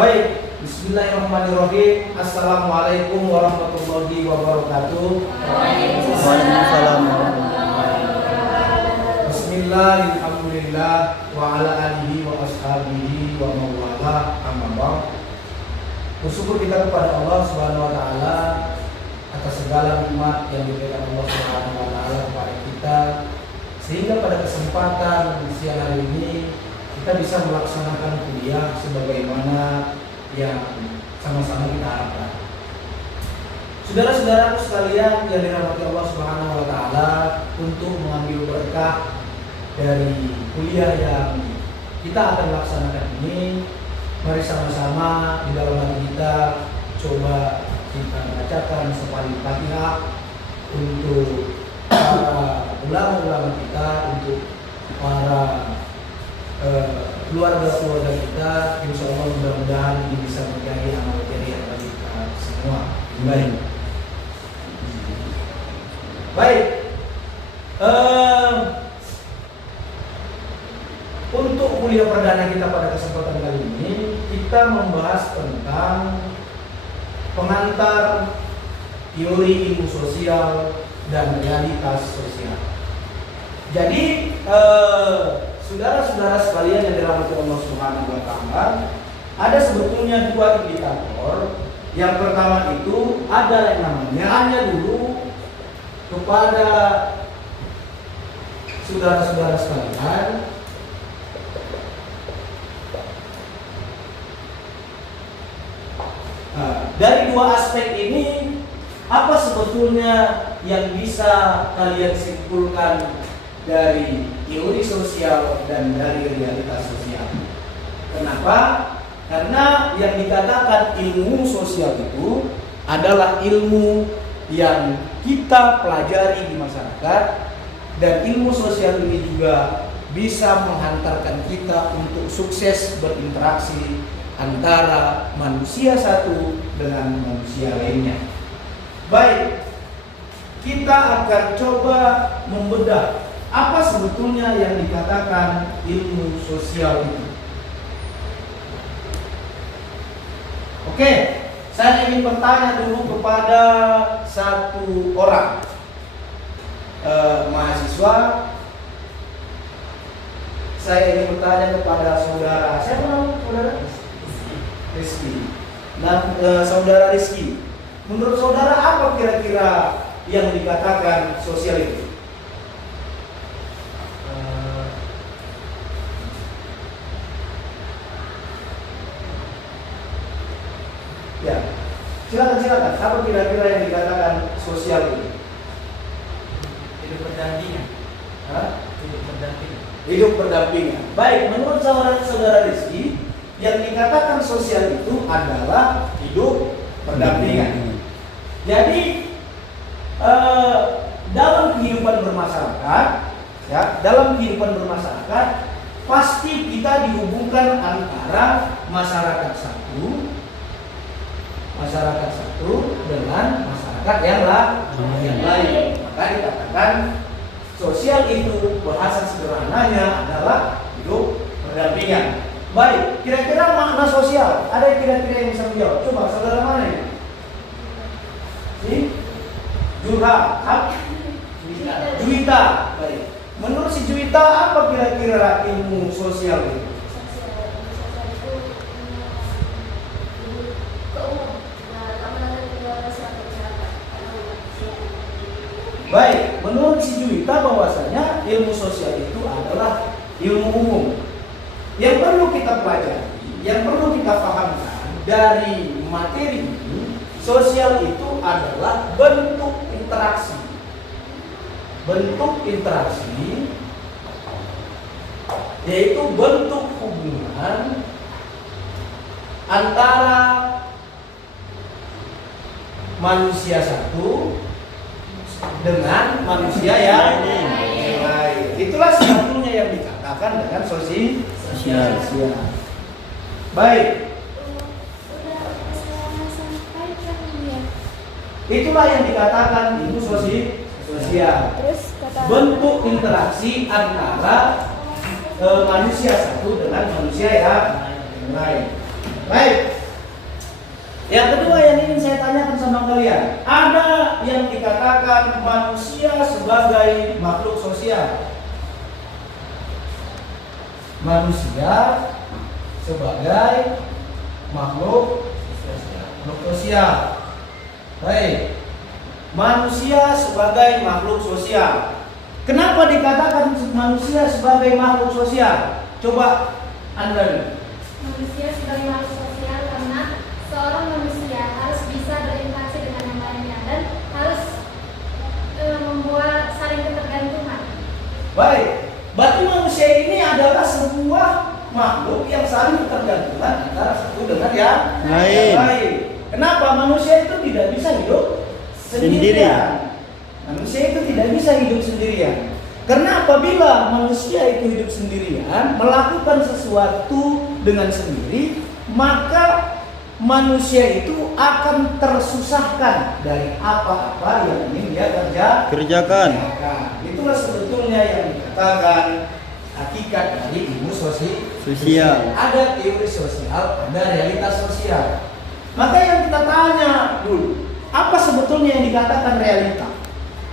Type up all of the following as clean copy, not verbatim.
Baik, bismillahirrahmanirrahim. Assalamualaikum warahmatullahi wabarakatuh. Waalaikumsalam warahmatullahi wabarakatuh. Bismillahirrahmanirrahim. Wa ala alihi wa ashabihi wa mawala amma ba'd. Bersyukur kita kepada Allah Subhanahu wa taala atas segala nikmat yang diberikan Allah Subhanahu wa taala kepada kita, sehingga pada kesempatan siang hari ini kita bisa melaksanakan kuliah sebagaimana yang sama-sama kita harapkan. Saudara-saudaraku sekalian yang dirahmati Allah Subhanahu wa taala, untuk mengambil berkah dari kuliah yang kita akan laksanakan ini, mari sama-sama di dalam hati kita coba kita bacakan sekali Fatihah untuk para ulama-ulama kita, untuk para keluarga-keluarga kita. Insya Allah mudah-mudahan ini bisa menjadi amal jariah bagi kita semua. Baik. Untuk kuliah perdana kita pada kesempatan kali ini, kita membahas tentang pengantar teori ilmu sosial dan realitas sosial. Jadi saudara-saudara sekalian yang dirahmati Allah Subhanahu wa taala, ada sebetulnya dua indikator. Yang pertama itu ada yang namanya, hanya dulu kepada saudara-saudara sekalian, dari dua aspek ini, apa sebetulnya yang bisa kalian simpulkan dari teori sosial dan dari realitas sosial? Kenapa? Karena yang dikatakan ilmu sosial itu adalah ilmu yang kita pelajari di masyarakat, dan ilmu sosial ini juga bisa menghantarkan kita untuk sukses berinteraksi antara manusia satu dengan manusia lainnya. Baik, kita akan coba membedah apa sebetulnya yang dikatakan ilmu sosial itu. Oke, saya ingin bertanya dulu kepada satu orang mahasiswa. Saya ingin bertanya kepada saudara, siapa nama saudara? Rizky. Dan saudara Rizky, menurut saudara apa kira-kira yang dikatakan sosial itu? Ya, silakan. Apa kira-kira yang dikatakan sosial itu? Hidup berdampingan. Hidup berdampingan. Baik, menurut saudara Rizky, yang dikatakan sosial itu adalah hidup berdampingan. Jadi dalam kehidupan bermasyarakat, pasti kita dihubungkan antara masyarakat satu dengan masyarakat yang lain. Maka dikatakan sosial itu bahasa sederhananya adalah hidup berdampingan. Baik, kira-kira makna sosial, ada yang kira-kira yang bisa menjawab? Coba, saudara mana ini? Juwita. Baik. Menurut si Juwita, apa kira-kira ilmu sosial itu? Baik, menurut si Juwita bahwasanya ilmu sosial itu adalah ilmu umum yang perlu kita pelajari, yang perlu kita pahamkan dari materi ini. Sosial itu adalah bentuk interaksi, yaitu bentuk hubungan antara manusia satu dengan manusia yang lain. Itulah sebetulnya yang dikatakan dengan sosial. Baik. Itulah yang dikatakan ilmu sosial. Bentuk interaksi antara manusia satu dengan manusia yang lain. Baik. Yang kedua yang ingin saya tanyakan sama kalian, ada yang dikatakan manusia sebagai makhluk sosial. Manusia sebagai makhluk sosial. Baik. Manusia sebagai makhluk sosial. Kenapa dikatakan manusia sebagai makhluk sosial? Coba Anda. Manusia sebagai makhluk sosial karena seorang manusia harus bisa berinteraksi dengan yang lainnya dan harus membuat saling ketergantungan. Baik, berarti manusia ini adalah sebuah makhluk yang saling ketergantungan antara satu dengan yang lain. Kenapa manusia itu tidak bisa hidup sendirian? Manusia itu tidak bisa hidup sendirian. Karena apabila manusia itu hidup sendirian, melakukan sesuatu dengan sendiri, maka manusia itu akan tersusahkan dari apa-apa yang ingin dia kerjakan. Itulah sebetulnya yang dikatakan hakikat dari ilmu sosial. Ada teori sosial, ada realitas sosial. Maka yang kita tanya dulu, apa sebetulnya yang dikatakan realita?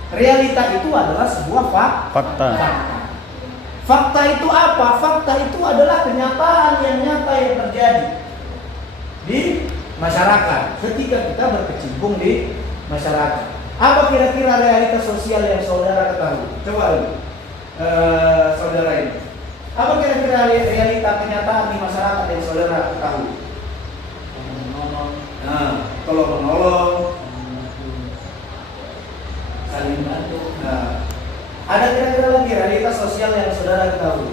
Realita itu adalah sebuah fakta. Fakta itu apa? Fakta itu adalah kenyataan yang nyata yang terjadi di masyarakat ketika kita berkecimpung di masyarakat. Apa kira-kira realitas sosial yang saudara ketahui? Coba saudara ini. Apa kira-kira realita kenyataan di masyarakat yang saudara ketahui? Tolong menolong, saling bantu. Ada kira-kira lagi realitas sosial yang saudara ketahui?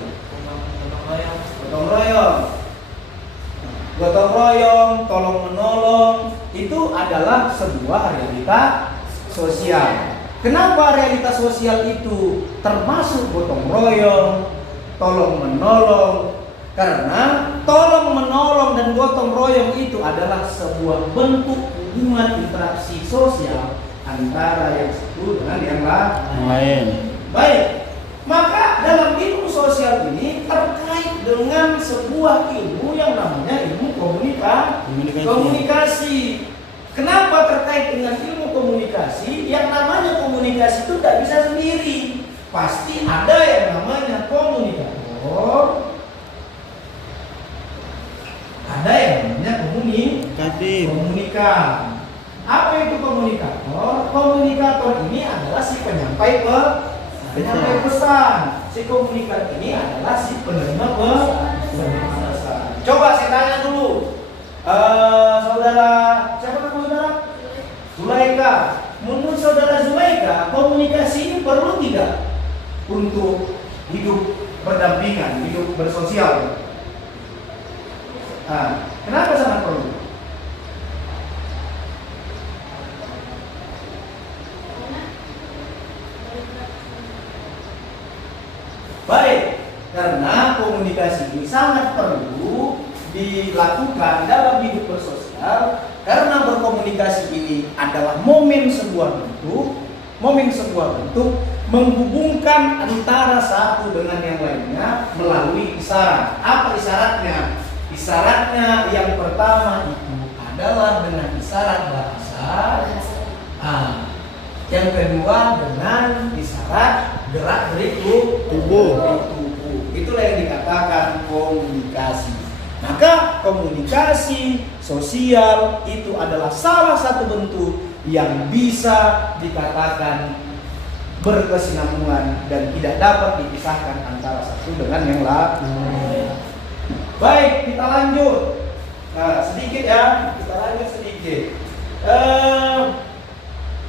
Gotong royong, tolong menolong, itu adalah sebuah realita sosial. Kenapa realitas sosial itu termasuk gotong royong, tolong menolong? Karena tolong menolong dan gotong royong itu adalah sebuah bentuk hubungan interaksi sosial antara yang satu dengan yang lain. Baik, maka dalam ilmu sosial ini terkait dengan sebuah ilmu yang namanya ilmu komunikasi. Kenapa terkait dengan ilmu komunikasi? Yang namanya komunikasi itu tidak bisa sendiri. Pasti ada yang namanya komunikator, ada yang namanya komunikan. Apa itu komunikator? Komunikator ini adalah si penyampai pesan. Si komunikan ini adalah si penerima pesan. Coba saya tanya dulu, saudara, siapa nama saudara? Zulaika. Menurut saudara Zulaika, komunikasi ini perlu tidak untuk hidup berdampingan, hidup bersosial? Kenapa sangat perlu? Baik, karena komunikasi ini sangat perlu dilakukan dalam hidup bersosial, karena berkomunikasi ini adalah momen sebuah bentuk menghubungkan antara satu dengan yang lainnya melalui isyarat. Apa isyaratnya? Isyaratnya yang pertama itu adalah dengan isyarat bahasa. Yang kedua dengan isyarat gerak-gerik tubuh. Itulah yang dikatakan komunikasi. Maka komunikasi sosial itu adalah salah satu bentuk yang bisa dikatakan berkesinambungan dan tidak dapat dipisahkan antara satu dengan yang lain. Baik, kita lanjut. Sedikit ya, kita lanjut sedikit.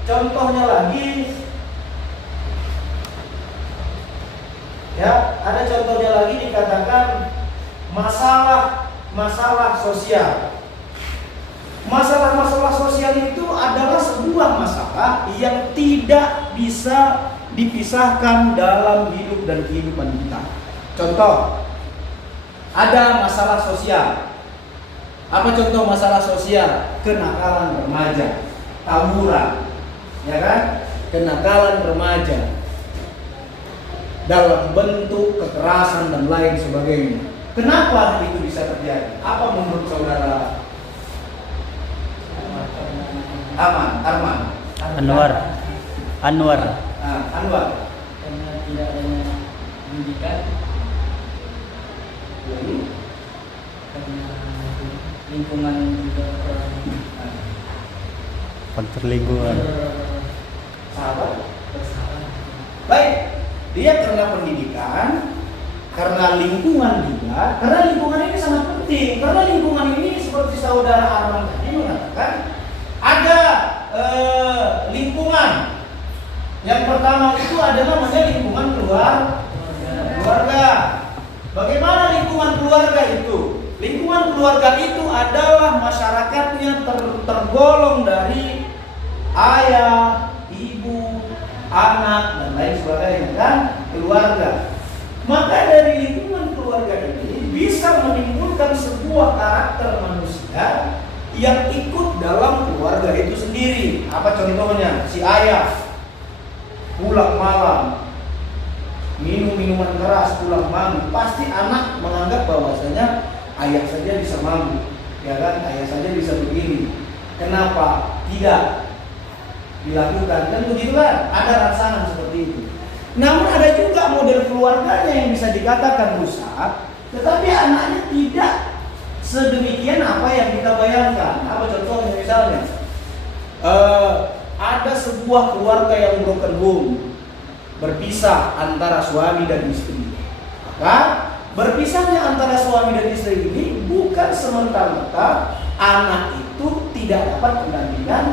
Contohnya lagi, ya, ada contohnya lagi dikatakan masalah sosial. Masalah sosial itu adalah sebuah masalah yang tidak bisa dipisahkan dalam hidup dan kehidupan kita. Contoh, ada masalah sosial. Apa contoh masalah sosial? Kenakalan remaja, tawuran, ya kan? Kenakalan remaja dalam bentuk kekerasan dan lain sebagainya. Kenapa itu bisa terjadi? Apa menurut saudara Arman? Anwar. Anwar. Karena tidak adanya pendidikan, Lalu? karena lingkungan juga faktor lingkungan. Sahabat. bersalah. Baik, dia karena pendidikan, karena lingkungan juga, karena lingkungan ini sangat penting. Karena lingkungan ini seperti saudara Arman tadi mengatakan, ada lingkungan. Yang pertama itu ada namanya lingkungan keluarga. Bagaimana lingkungan keluarga itu? Lingkungan keluarga itu adalah masyarakatnya tergolong dari ayah, ibu, anak, dan lain sebagainya, kan? Keluarga. Maka dari lingkungan keluarga ini bisa menimbulkan sebuah karakter manusia yang ikut dalam keluarga itu sendiri. Apa contohnya? Si ayah pulang malam, minum minuman keras, pulang mabuk, pasti anak menganggap bahwasanya ayah saja bisa mabuk, ya kan? Ayah saja bisa begini. Kenapa tidak dilakukan? Kan begitu kan? Ada rangsangan seperti itu. Namun ada juga model keluarganya yang bisa dikatakan rusak, tetapi anaknya tidak sedemikian apa yang kita bayangkan. Apa contohnya? Misalnya ada sebuah keluarga yang broken home, berpisah antara suami dan istri. Maka berpisahnya antara suami dan istri ini bukan semata-mata anak itu tidak dapat pendampingan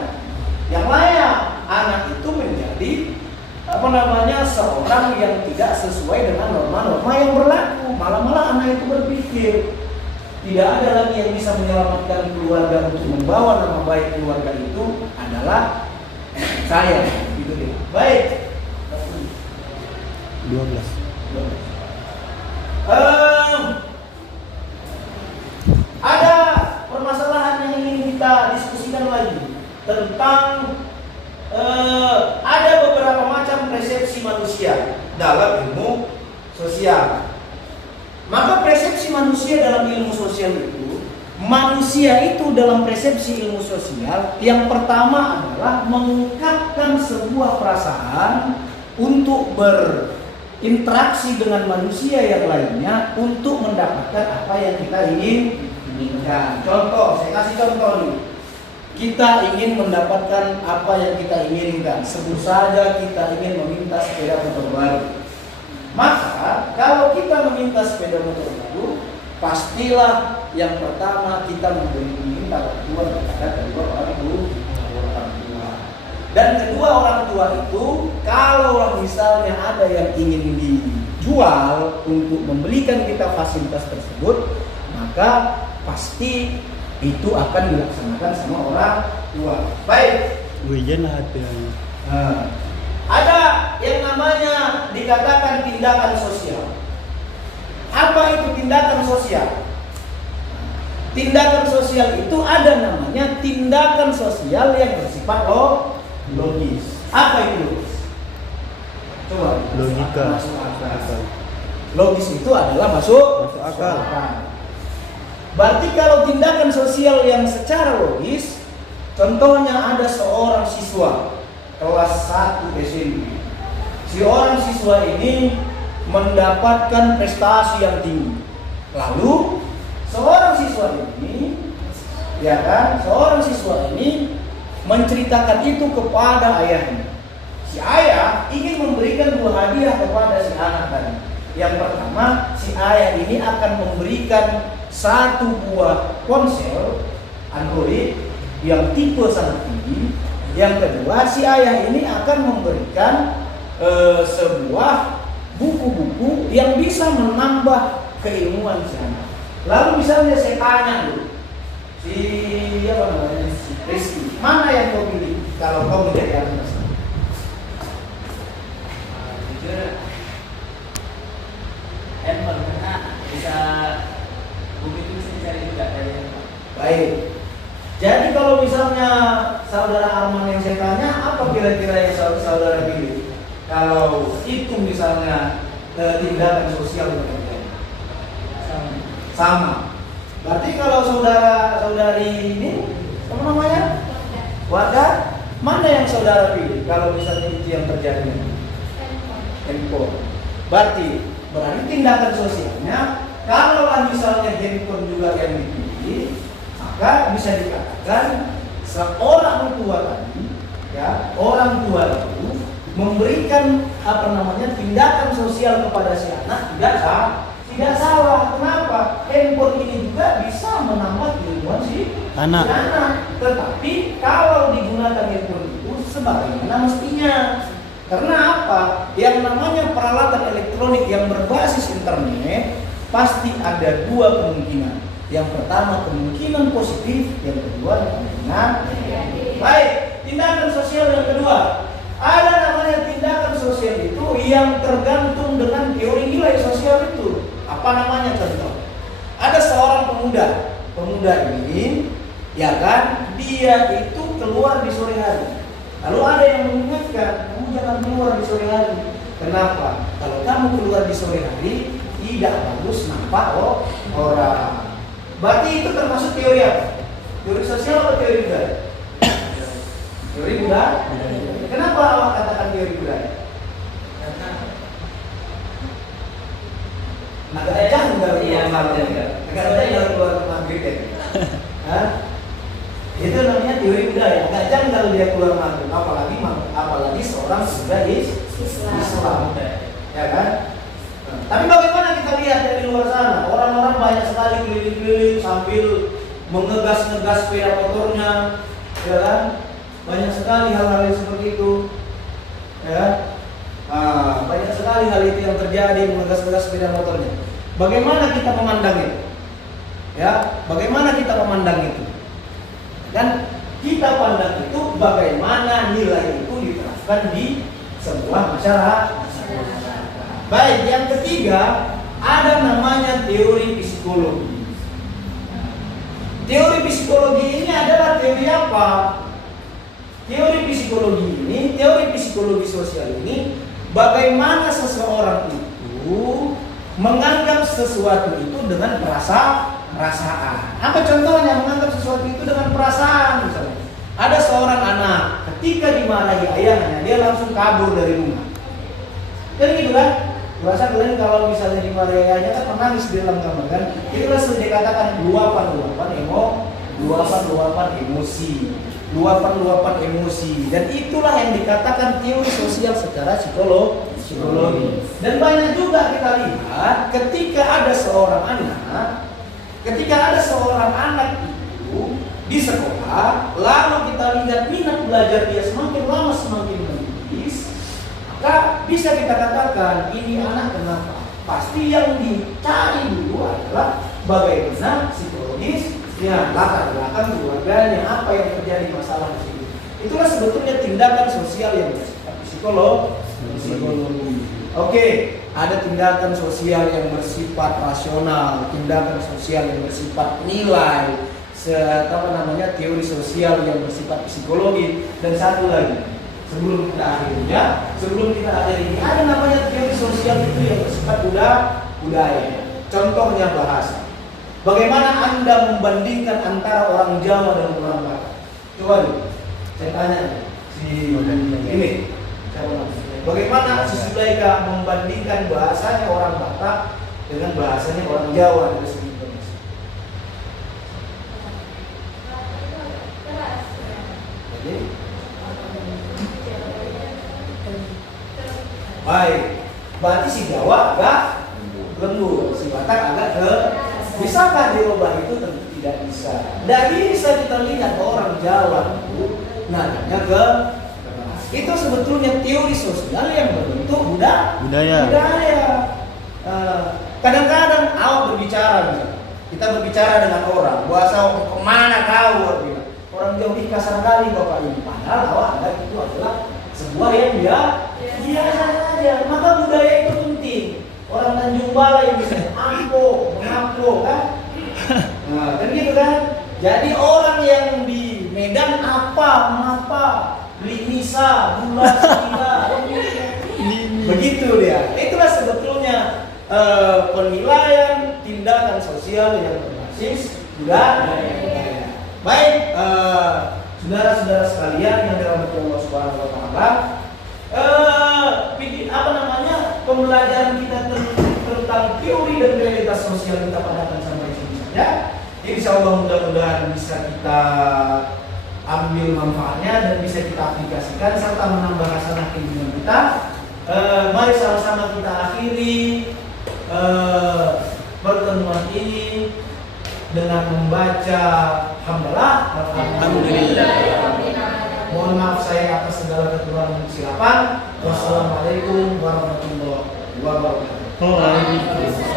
yang layak. Anak itu menjadi seorang yang tidak sesuai dengan norma-norma yang berlaku. Malah anak itu berpikir tidak ada lagi yang bisa menyelamatkan keluarga untuk membawa nama baik keluarga itu adalah saya. Gitu deh. Baik. 12. Ada permasalahan yang ingin kita diskusikan lagi tentang ada beberapa macam persepsi manusia dalam ilmu sosial. Maka persepsi manusia dalam ilmu sosial itu, manusia itu dalam persepsi ilmu sosial, yang pertama adalah mengungkapkan sebuah perasaan untuk berinteraksi dengan manusia yang lainnya untuk mendapatkan apa yang kita inginkan. Contoh, saya kasih contoh nih. Kita ingin mendapatkan apa yang kita inginkan. Sebut saja kita ingin meminta sepeda motor baru. Maka kalau kita meminta sepeda motor baru, pastilah yang pertama kita meminta bantuan kepada kedua orang tua. Dan kedua orang tua itu, kalau misalnya ada yang ingin dijual untuk membelikan kita fasilitas tersebut, maka pasti itu akan dilaksanakan sama orang tua. Baik. Wijen hati. Ada yang namanya dikatakan tindakan sosial. Apa itu tindakan sosial? Tindakan sosial itu ada namanya tindakan sosial yang bersifat logis. Apa itu logis? Coba. Logika. Masuk akal. Logis itu adalah masuk akal. Berarti kalau tindakan sosial yang secara logis, contohnya ada seorang siswa kelas 1 SMP. Si orang siswa ini mendapatkan prestasi yang tinggi. Lalu seorang siswa ini menceritakan itu kepada ayahnya. Si ayah ingin memberikan dua hadiah kepada si anak tadi. Yang pertama, si ayah ini akan memberikan satu buah ponsel Android yang tipe sangat tinggi. Yang kedua, si ayah ini akan memberikan sebuah buku-buku yang bisa menambah keilmuan si anak. Lalu misalnya saya tanya dulu, si Rizky, mana yang kau pilih kalau kau menjadi anak tersebut? Jujur, handphone karena bisa buku itu bisa dicari juga dari handphone. Baik. Jadi kalau misalnya saudara Arman yang saya tanya, apa kira-kira yang saudara pilih? Kalau itu misalnya tindakan sosial yang terjadi. sama. Berarti kalau saudara-saudari ini apa namanya? Warga mana yang saudara pilih kalau misalnya itu yang terjadi? Handphone. Berarti tindakan sosialnya kalau misalnya handphone juga yang dipilih, maka bisa dikatakan seorang tua tadi, ya, orang tua itu memberikan tindakan sosial kepada si anak tidak salah. Kenapa? Handphone ini juga bisa menambah keilmuan si Anak. Tetapi kalau digunakan handphone itu sebagaimana mestinya. Karena apa? Yang namanya peralatan elektronik yang berbasis internet pasti ada dua kemungkinan. Yang pertama kemungkinan positif, yang kedua kemungkinan negatif. Baik, tindakan sosial yang kedua. Ada namanya tindakan sosial itu yang tergantung dengan teori nilai sosial itu. Apa namanya contoh? Ada seorang pemuda ini, ya kan, dia itu keluar di sore hari. Lalu ada yang mengingatkan, kamu jangan keluar di sore hari. Kenapa? Kalau kamu keluar di sore hari, tidak bagus nampak orang. Berarti itu termasuk teori apa? Teori sosial atau teori budaya? Teori budaya. Kenapa awak katakan teori budaya? Agak jauh dari keluar maghrib ya. Itu namanya teori budaya. Agak jauh kalau dia keluar maghrib. Apalagi seorang sudah Islam, ya kan? Tapi bagaimana kita lihat dari luar sana? Orang-orang banyak sekali keliling-keliling sambil mengegas-ngegas sepeda motornya, ya kan? Banyak sekali hal-hal yang seperti itu, ya. Banyak sekali hal itu yang terjadi, mengegas-ngegas sepeda motornya. Bagaimana kita memandang itu? Ya, bagaimana kita memandang itu? Dan kita pandang itu bagaimana nilai itu diterapkan di sebuah masyarakat. Baik, yang ketiga ada namanya teori psikologi. Teori psikologi ini adalah teori apa? Teori psikologi sosial ini bagaimana seseorang itu menganggap sesuatu itu dengan perasaan. Apa contohnya menganggap sesuatu itu dengan perasaan? Misalnya, ada seorang anak ketika dimarahi ayahnya, dia langsung kabur dari rumah. Kan gitu kan? Berasa kalian kalau misalnya dimarahi ayahnya kan menangis di dalam kamar kan? Itulah sudah dikatakan luapan emosi. Dan itulah yang dikatakan teori sosial secara psikologi. Dan banyak juga kita lihat ketika ada seorang anak itu di sekolah, lalu kita lihat minat belajar dia semakin lama semakin menipis, maka bisa kita katakan ini anak kenapa? Pasti yang dicari dulu adalah bagaimana psikologisnya, latar belakang keluarganya, apa yang terjadi masalah di situ. Itulah sebetulnya tindakan sosial yang bersifat psikologi. Oke, ada tindakan sosial yang bersifat rasional, tindakan sosial yang bersifat nilai, teori sosial yang bersifat psikologi, dan satu lagi. Sebelum kita akhiri, ada namanya teori sosial itu yang bersifat budaya. Contohnya bahasa. Bagaimana Anda membandingkan antara orang Jawa dan orang Batak? Coba dulu, saya tanya ini. Bagaimana si Sulaika membandingkan bahasanya orang Batak dengan bahasanya orang Jawa dari segi Indonesia? Jadi, baik, berarti si Jawa agak lembut, si Batak agak bisakah dirubah itu? Tentu tidak bisa. Tidak bisa kita lihat orang Jawa itu nadanya itu sebetulnya teori sosial yang berbentuk budaya. Kadang-kadang awak berbicara, misalnya kita berbicara dengan orang, bahasa kemana kau? Orang Jawa ini kasar kali bapak ini. Padahal awak anggap itu adalah sebuah yang biasa saja. Maka budaya itu penting. Orang Tanjung Balai misalnya, mengapo kan? Kan gitu kan? Jadi orang yang di Medan mengapa? Limisa, gula, begitu dia. Itulah sebetulnya penilaian tindakan tindakan sosial yang berbasis budaya. Baik, saudara-saudara sekalian yang dirahmati Allah Subhanahu wa taala, pembelajaran kita tentang teori dan realitas sosial kita padakan sampai sini saja. Insya Allah mudah-mudahan bisa kita ambil manfaatnya dan bisa kita aplikasikan serta menambah rasa keimanan kita. Mari sama-sama kita akhiri pertemuan ini dengan membaca hamdalah. Alhamdulillah. Mohon maaf saya atas segala kekurangan dan kesilapan. Wassalamualaikum warahmatullahi wabarakatuh. Waalaikumsalam.